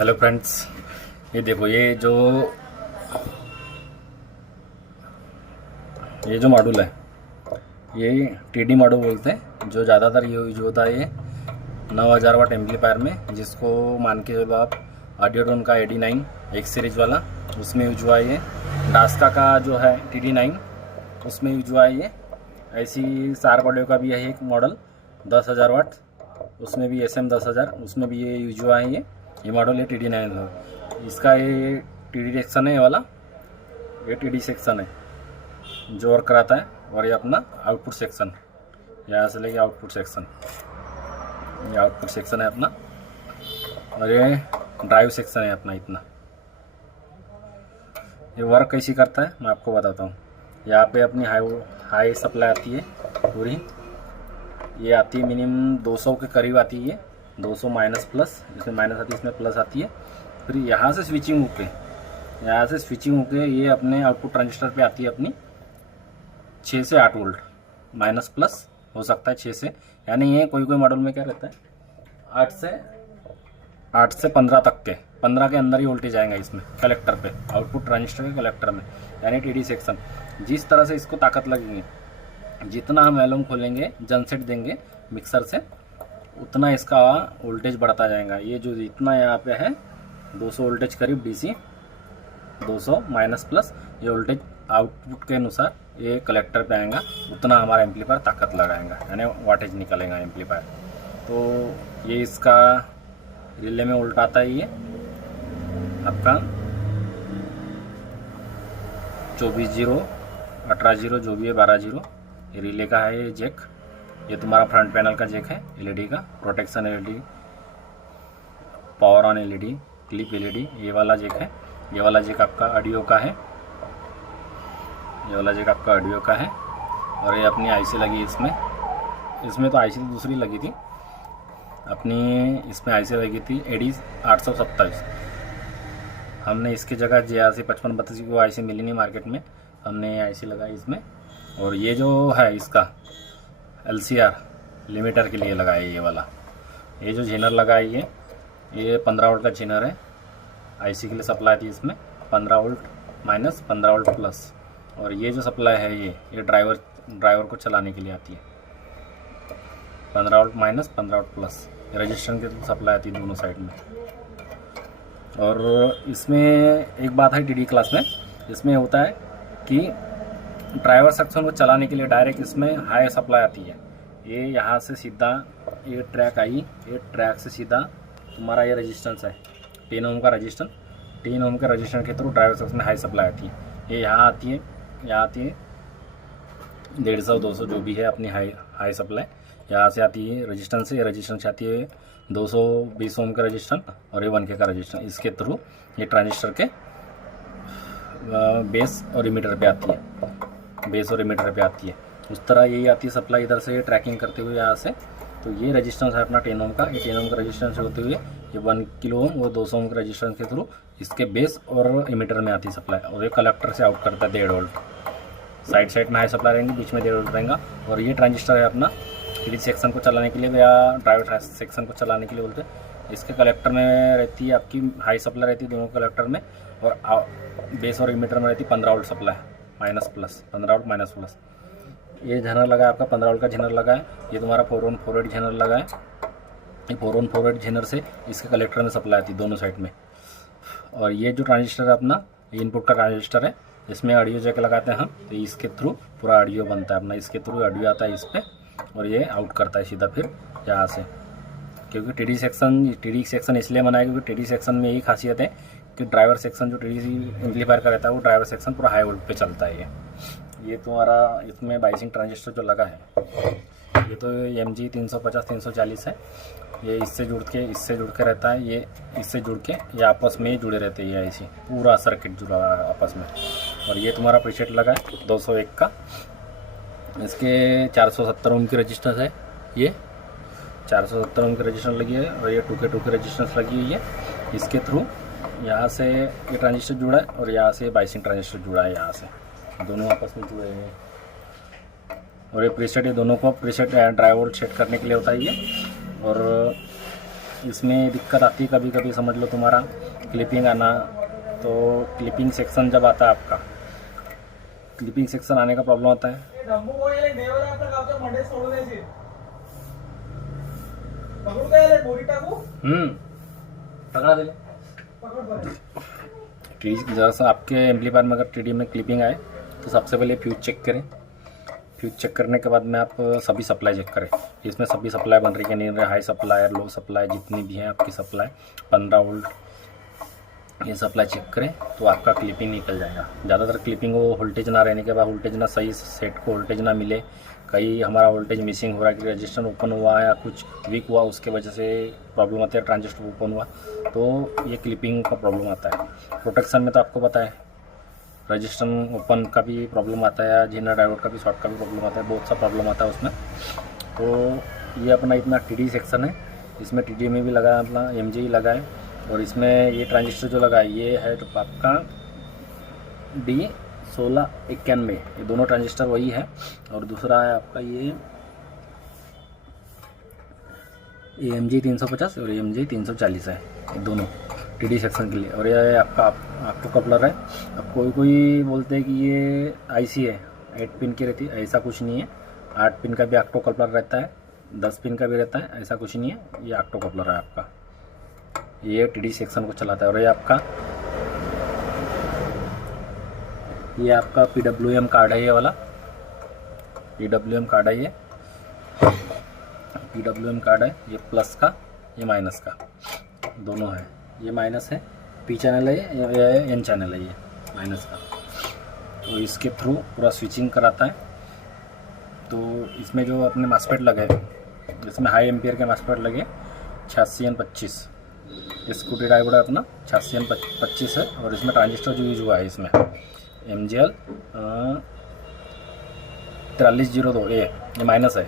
Hello friends, ये देखो ये जो मॉड्यूल है ये टीडी मॉड्यूल बोलते हैं। जो ज़्यादातर यूज होता है ये 9000 वाट एम्पलीफायर में, जिसको मान के चलो आप ऑडियोटोन का AD9 एक सीरीज वाला उसमें यूज हुआ है। ये डास्का का जो है TD9 उसमें यूज हुआ है ये। ऐसी शार्प ऑडियो का भी है एक मॉडल 10,000 वाट, उसमें भी SM10000 उसमें भी ये यूज हुआ है। ये मॉडल है TD9 है। इसका ये TD सेक्शन है, ये वाला ये TD सेक्शन है जो वर्क कराता है। और ये अपना आउटपुट सेक्शन, यहाँ से लेके आउटपुट सेक्शन, ये आउटपुट सेक्शन है अपना। और ये ड्राइव सेक्शन है अपना। इतना ये वर्क कैसी करता है मैं आपको बताता हूँ। यहाँ पे अपनी हाई सप्लाई आती है पूरी, ये आती है मिनिमम 200 के करीब आती है। 200 माइनस प्लस, इसमें माइनस आती है इसमें प्लस आती है। फिर यहाँ से स्विचिंग होके ये अपने आउटपुट ट्रांजिस्टर पे आती है अपनी 6 से 8 वोल्ट, माइनस प्लस हो सकता है 6 से, यानी ये कोई मॉडल में क्या रहता है 8 से 15 तक के 15 के अंदर ही वोल्टेज आएगा इसमें कलेक्टर पे, आउटपुट ट्रांजिस्टर के कलेक्टर में, यानी TD सेक्शन। जिस तरह से इसको ताकत लगेगी, जितना हम एल्बम खोलेंगे जनसेट देंगे मिक्सर से, उतना इसका वोल्टेज बढ़ता जाएगा। ये जो इतना यहाँ पे है 200 वोल्टेज करीब DC 200 माइनस प्लस, ये वोल्टेज आउटपुट के अनुसार ये कलेक्टर पे आएगा, उतना हमारा एम्पलीफायर ताकत लगाएगा, यानी वाटेज निकलेगा एम्पलीफायर। तो ये इसका रिले में उल्टाता है। ये आपका 24 0 18 0 जो भी है 12 0 ये रिले का है। ये जैक, ये तुम्हारा फ्रंट पैनल का जैक है LED का, protection LED, power on LED, clip LED, ये वाला जैक है। ये वाला जैक आपका ऑडियो का है, ये वाला जैक आपका ऑडियो का है। और ये अपनी IC लगी इसमें तो IC तो दूसरी लगी थी अपनी, इसमें IC लगी थी AD827। हमने इसकी जगह JRC 5532 की वो IC मिली नहीं मार्केट में, हमने IC लगाई इसमें। और ये जो है इसका LCR लिमिटर के लिए लगाया ये वाला, ये जो झीनर लगा है ये 15 वोल्ट का झीनर है। IC के लिए सप्लाई थी इसमें 15 वोल्ट माइनस 15 वोल्ट प्लस। और ये जो सप्लाई है ये ड्राइवर को चलाने के लिए आती है 15 volt minus 15 volt plus, register की तो सप्लाई आती है दोनों साइड में। और इसमें एक बात है TD क्लास में, इसमें होता है कि ड्राइवर सेक्शन को चलाने के लिए डायरेक्ट इसमें हाई सप्लाई आती है। ये यहाँ से सीधा ये ट्रैक आई, ये ट्रैक से सीधा तुम्हारा ये रेजिस्टेंस है 10 ओम का रेजिस्टेंस, 10 ओम के रेजिस्टेंस के थ्रू ड्राइवर सेक्शन में हाई सप्लाई आती है। ये यहाँ आती है 150-200 जो भी है अपनी हाई सप्लाई, यहाँ से आती है रेजिस्टेंस से। ये रेजिस्टेंस आती है 220 ओम का रेजिस्टेंस और ये 1K का रेजिस्टेंस, इसके थ्रू ये ट्रांजिस्टर के बेस और इमीटर पे आती है, उस तरह यही आती है सप्लाई इधर से, ये ट्रैकिंग करते हुए यहाँ से। तो ये रेजिस्टेंस है अपना 10 ओम का, ये 10 ओम का रेजिस्टेंस होते हुए ये 1 किलो ओम और 200 ओम के रेजिस्टेंस के थ्रू इसके बेस और इमीटर में आती है सप्लाई। और ये कलेक्टर से आउट करता है 1.5 वोल्ट, साइड में हाई सप्लाई रहेंगी, बीच में 1.5 वोल्ट रहेगा। और ये ट्रांजिस्टर है अपना TD सेक्शन को चलाने के लिए या ड्राइवर सेक्शन को चलाने के लिए बोलते हैं। इसके कलेक्टर में रहती है आपकी हाई सप्लाई रहती है दोनों कलेक्टर में, और बेस और इमीटर में रहती है 15 volt supply minus plus, 15 volt minus plus. ये झनर लगा है आपका 15 वोल्ट का झनर लगा है। ये तुम्हारा 4148 झनर लगा है, ये 4148 झनर से इसके कलेक्टर में सप्लाई आती है दोनों साइड में। और ये जो ट्रांजिस्टर है अपना, ये इनपुट का ट्रांजिस्टर है, इसमें ऑडियो जैक लगाते हैं हम, तो इसके थ्रू पूरा ऑडियो बनता है अपना, इसके थ्रू ऑडियो आता है इस पर, और ये आउट करता है सीधा फिर यहाँ से। क्योंकि TD सेक्शन इसलिए बनाया क्योंकि TD सेक्शन में यही खासियत है कि ड्राइवर सेक्शन जो TD एम्पलीफायर का रहता है वो ड्राइवर सेक्शन पूरा हाई वोल्ट पे चलता है। ये तुम्हारा इसमें बाइसिंग ट्रांजिस्टर जो लगा है ये तो MG 350-340 है। ये इससे जुड़ के रहता है, ये इससे जुड़ के ये आपस में जुड़े रहते हैं, ये ऐसी पूरा सर्किट जुड़ा हुआ है आपस में। और ये तुम्हारा प्रीसेट लगा है 201 का, इसके 470 ओम की रजिस्टेंस है, ये 470 ओम की रजिस्टेंस लगी है। और ये 2K रजिस्टेंस लगी हुई है, इसके थ्रू यहाँ से ये ट्रांजिस्टर जुड़ा है और यहाँ से बाइसिंग ट्रांजिस्टर जुड़ा है, यहाँ से दोनों आपस में जुड़े हैं। और ये प्रीसेट, ये दोनों को प्रीसेट ड्राइव वोल्ट सेट करने के लिए होता है ये। और इसमें दिक्कत आती है कभी कभी, समझ लो तुम्हारा क्लिपिंग आना, तो क्लिपिंग सेक्शन जब आता है आपका, क्लिपिंग सेक्शन आने का प्रॉब्लम आता है। पकड़ा दे। जैसा आपके एम्पलीफायर में अगर टीडी में क्लिपिंग आए तो सबसे पहले फ्यूज चेक करें। फ्यूज चेक करने के बाद में आप सभी सप्लाई चेक करें, इसमें सभी सप्लाई बन रही है नहीं, हाई सप्लाई लो सप्लाई जितनी भी है आपकी सप्लाई 15 वोल्ट, ये सप्लाई चेक करें तो आपका क्लिपिंग निकल जाएगा। ज़्यादातर क्लिपिंग वो वोल्टेज ना रहने के बाद, वोल्टेज ना सही सेट को वोल्टेज ना मिले, कहीं हमारा वोल्टेज मिसिंग हो रहा है कि रजिस्टर ओपन हुआ या कुछ वीक हुआ उसके वजह से प्रॉब्लम आती है, ट्रांजिस्टर ओपन हुआ तो ये क्लिपिंग का प्रॉब्लम आता है। प्रोटेक्शन में तो आपको पता है रजिस्टर ओपन का भी प्रॉब्लम आता है, जेनर डायोड का भी, शॉर्ट का भी प्रॉब्लम आता है, बहुत सा प्रॉब्लम आता है उसमें। तो ये अपना इतना टीडी सेक्शन है, इसमें टीडी में भी लगा है अपना एमजी लगा है, और इसमें ये ट्रांजिस्टर जो लगा है ये है तो आपका D1691, ये दोनों ट्रांजिस्टर वही है। और दूसरा है आपका ये AMG 350 और AMG 340 है, ये दोनों टीडी सेक्शन के लिए। और ये आपका ऑक्टो कपलर है। अब कोई बोलते हैं कि ये IC है 8 पिन की रहती है, ऐसा कुछ नहीं है। 8 पिन का भी ऑक्टो कपलर रहता है, 10 पिन का भी रहता है, ऐसा कुछ नहीं है। ये ऑक्टो कपलर है आपका, ये टीडी सेक्शन को चलाता है। और ये आपका PWM कार्ड है, ये वाला PWM कार्ड है, ये PWM कार्ड है, ये प्लस का ये माइनस का दोनों है। ये माइनस है, P चैनल है, ये N चैनल है, ये माइनस का। तो इसके थ्रू पूरा स्विचिंग कराता है। तो इसमें जो अपने मास्फेट लगे, इसमें हाई एम्पियर के मास्फेट लगे 86N25, स्कूटी डायोड है अपना 86N25 है। और इसमें ट्रांजिस्टर जो यूज हुआ है इसमें MGL 4302A, ये माइनस है,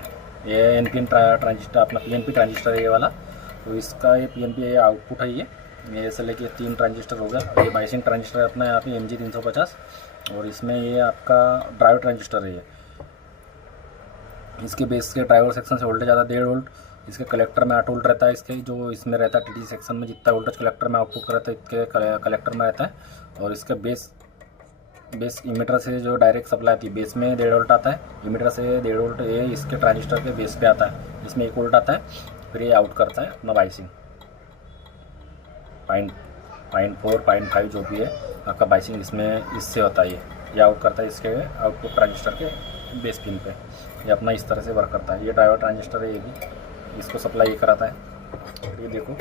ये NPN ट्रांजिस्टर अपना PNP ट्रांजिस्टर है ये वाला। तो इसका ये PNP ये आउटपुट है, ये से लेके 3 ट्रांजिस्टर हो गया। ये बाइसिंग ट्रांजिस्टर है अपना यहाँ पे MG 350, और इसमें ये आपका ड्राइवर ट्रांजिस्टर है। ये इसके बेस के ड्राइवर सेक्शन से वोल्टेज आता है 1.5 वोल्ट, इसके कलेक्टर में 8 वोल्ट रहता है। इसके जो इसमें रहता है टीडी सेक्शन में जितना वोल्टेज कलेक्टर में आउटपुट करता है इसके कलेक्टर में रहता है। और इसका बेस इमीटर से जो डायरेक्ट सप्लाई आती है, बेस में 1.5 वोल्ट आता है, इमीटर से 1.5 वोल्ट ये इसके ट्रांजिस्टर के बेस पे आता है, इसमें 1 वोल्ट आता है। फिर ये आउट करता है अपना बाइसिंग 0.4 0.5 जो भी है आपका बाइसिंग इसमें इससे होता है। ये आउट करता है इसके आउटपुट ट्रांजिस्टर के बेस पिन पे। ये अपना इस तरह से वर्क करता है। ये ड्राइवर ट्रांजिस्टर है, ये भी इसको सप्लाई ये कराता है। ये देखो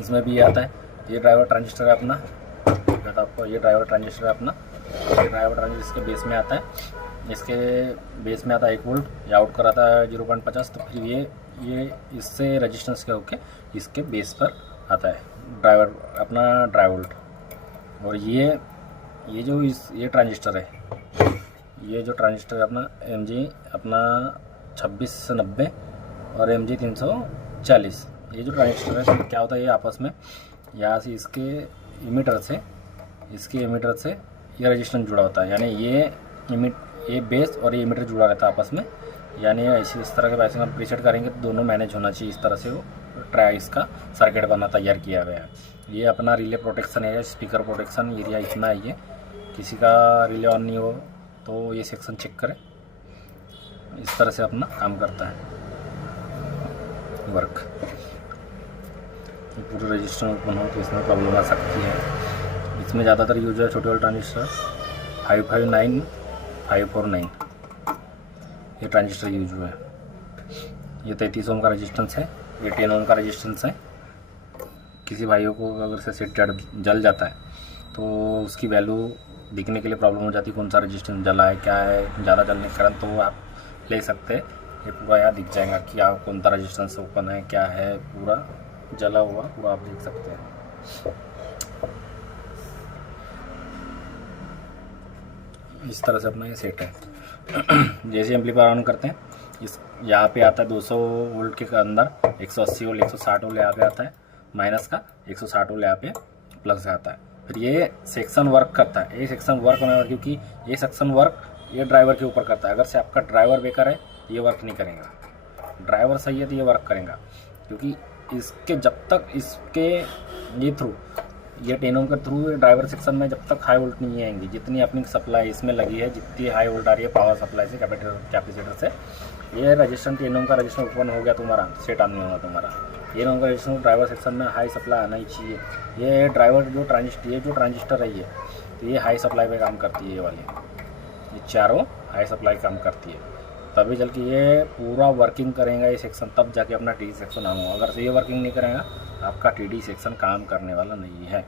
इसमें भी ये आता है, ये ड्राइवर ट्रांजिस्टर है अपना, आपको ये ड्राइवर ट्रांजिस्टर है अपना। ये ड्राइवर ट्रांजिस्टर इसके बेस में आता है, इसके बेस में आता है 1 वोल्ट, ये आउट कराता है 0.50। तो फिर ये इससे रजिस्टेंस के होके इसके बेस पर आता है ड्राइवर अपना ड्राइवोल्ट। और ये जो ये ट्रांजिस्टर है, ये जो ट्रांजिस्टर है अपना MG अपना 2690 और MG 340, ये जो ट्रांजिस्टर है क्या होता है, ये आपस में यहाँ से इसके इमीटर से ये रजिस्टेंस जुड़ा होता है। यानी ये बेस और ये इमीटर जुड़ा रहता है आपस में। यानी ऐसी इस तरह के बाइसिंग हम प्रीसेट करेंगे तो दोनों मैनेज होना चाहिए, इस तरह से वो इसका सर्किट बना तैयार किया गया है। ये अपना रिले प्रोटेक्शन है, स्पीकर प्रोटेक्शन एरिया इतना है। ये किसी का रिले ऑन नहीं हो तो ये सेक्शन चेक करें, इस तरह से अपना काम करता है वर्क। पूरे रजिस्टर ओपन हो तो इसमें प्रॉब्लम आ सकती है। इसमें ज़्यादातर यूज है छोटे वाले ट्रांजिस्टर 559 549, ये ट्रांजिस्टर यूज हुआ है। ये 33 ओम का रजिस्टेंस है, ये 10 ओम का रजिस्टेंस है। किसी भाइयों को अगर से सेट जल जाता है तो उसकी वैल्यू दिखने के लिए प्रॉब्लम हो जाती है, कौन सा रजिस्टेंस जला है क्या है, ज़्यादा जलने के कारण तो आप ले सकते हैं। ये पूरा यहाँ दिख जाएगा कि आप कौन सा रजिस्टेंस ओपन है क्या है, पूरा जला हुआ पूरा आप देख सकते हैं। इस तरह से अपना ये सेट है। जैसे एम्पलीफायर ऑन करते हैं, इस यहाँ पे आता है 200 वोल्ट के अंदर 180 वोल्ट 160 वोल्ट यहाँ पे आता है माइनस का, 160 वोल्ट यहाँ पे प्लस आता है। फिर ये सेक्शन वर्क करता है। ये सेक्शन वर्क होने वाला, क्योंकि ये सेक्शन वर्क ये ड्राइवर के ऊपर करता है। अगर से आपका ड्राइवर बेकार है ये वर्क नहीं करेगा, ड्राइवर सही है तो ये वर्क करेगा। क्योंकि इसके जब तक इसके ये थ्रू ये 10 ओम के थ्रू ड्राइवर सेक्शन में जब तक हाई वोल्ट नहीं आएंगी, जितनी अपनी सप्लाई इसमें लगी है, जितनी हाई वोल्ट आ रही है पावर सप्लाई से कैपेसिटर से, ये रजिस्टर 10 ओम का रजिस्टर ओपन हो गया तुम्हारा, सेट ऑन नहीं होगा तुम्हारा। 10 ओम का रजिस्टर ड्राइवर सेक्शन में हाई सप्लाई आना ही चाहिए। ये ड्राइवर जो ट्रांजिस्टर है ये, तो ये हाई सप्लाई पे काम करती है, ये वाली ये चारों हाई सप्लाई काम करती है, तभी चल के ये पूरा वर्किंग करेगा ये सेक्शन, तब जाके अपना टी सेक्शन ऑन होगा। अगर से ये वर्किंग नहीं करेगा आपका टी सेक्शन काम करने वाला नहीं है।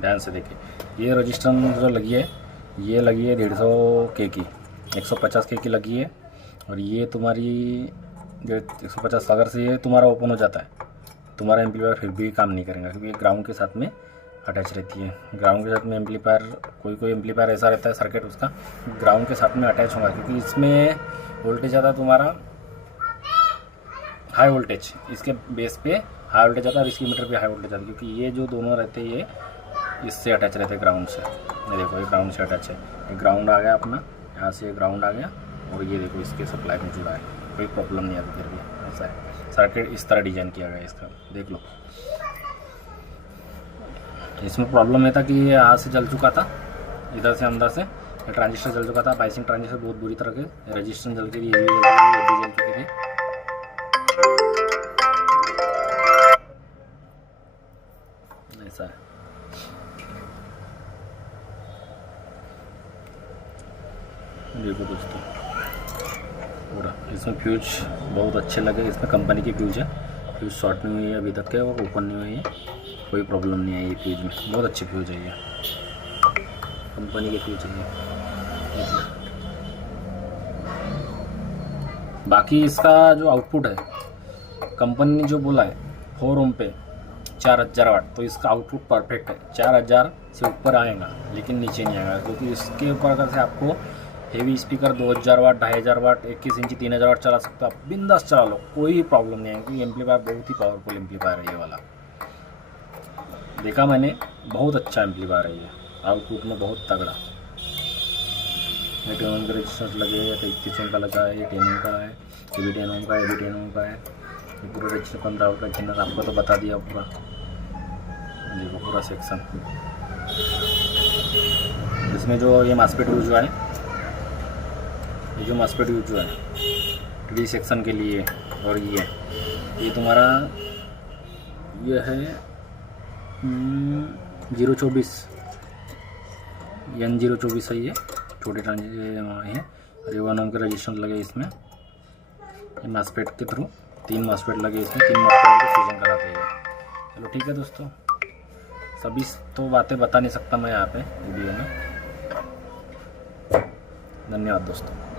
ध्यान से देखिए, ये रजिस्टर जो लगी है ये लगी है 150 के की, 150 के की लगी है, और ये तुम्हारी जो 150 अगर से ये तुम्हारा ओपन हो जाता है, तुम्हारा एम्पलीफायर फिर भी काम नहीं करेगा, क्योंकि ये ग्राउंड के साथ में अटैच रहती है। ग्राउंड के साथ में एम्पलीफायर, कोई एम्पलीफायर ऐसा रहता है सर्किट उसका ग्राउंड के साथ में अटैच होगा, क्योंकि इसमें वोल्टेज आता है तुम्हारा हाई वोल्टेज, इसके बेस पे हाई वोल्टेज आता है और इसके मीटर पे हाई वोल्टेज आता है, क्योंकि ये जो दोनों रहते हैं ये इससे अटैच रहते हैं ग्राउंड से। ये देखो ये ग्राउंड से अटैच है, ये ग्राउंड आ गया अपना, यहाँ से ग्राउंड आ गया, और ये देखो इसके सप्लाई में जुड़ा है, कोई प्रॉब्लम नहीं आती। फिर भी ऐसा है सर्किट, इस तरह डिजाइन किया गया है इसका, देख लो। इसमें प्रॉब्लम ये था कि ये यहाँ से जल चुका था, इधर से अंदर से ट्रांजिस्टर जल चुका था, बाइसिंग ट्रांजिस्टर बहुत बुरी तरह के रजिस्टर जल के ये भी जल चुके थे। ऐसा है, देखो दोस्तों पूरा इसमें फ्यूज बहुत अच्छे लगे, इसमें कंपनी की फ्यूज है, फ्यूज शॉर्ट नहीं हुई है अभी तक के, और ओपन नहीं हुई है, कोई प्रॉब्लम नहीं आई ये फ्यूज में, बहुत अच्छी फ्यूज है ये, कंपनी की फ्यूज है ये। बाकी इसका जो आउटपुट है, कंपनी ने जो बोला है 4 ओम पे 4000 वाट, तो इसका आउटपुट परफेक्ट है, 4000 से ऊपर आएगा लेकिन नीचे नहीं आएगा, क्योंकि इसके ऊपर अगर से आपको हेवी स्पीकर 2000 वाट 2500 वाट 21 इंची 3000 वाट चला सकते हो आप, बिंदास चला लो, कोई प्रॉब्लम नहीं है, क्योंकि एम्पलीफायर बहुत ही पावरफुल एम्पलीफायर है ये वाला, देखा मैंने, बहुत अच्छा एम्पलीफायर है ये, आउटपुट में बहुत तगड़ा। ये 10 ओम के रजिस्टर लगे हैं, 31 ओम का लगा है, ये 10 ओम का है, ये भी 10 ओम का है, ये भी 10 ओम का है, ये पूरा रजिस्टर 15 वोल्ट का चिन्ह आपको तो बता दिया पूरा, देखो पूरा सेक्शन। इसमें जो ये मास्फेट यूज हुआ है, ये जो मास्फेट यूज हुआ है टी सेक्शन के लिए, और ये तुम्हारा ये है 024 N024 है, ये छोटे ट्रांजिस्टर है, और ये 1 ओम के रजिस्टर लगे इसमें, ये मास्फेट के थ्रू 3 मास्फेट लगे इसमें, 3 मास्फेट को फ्यूजन कराते हैं। चलो ठीक है दोस्तों, सभी तो बातें बता नहीं सकता मैं यहाँ पे वीडियो में। धन्यवाद दोस्तों।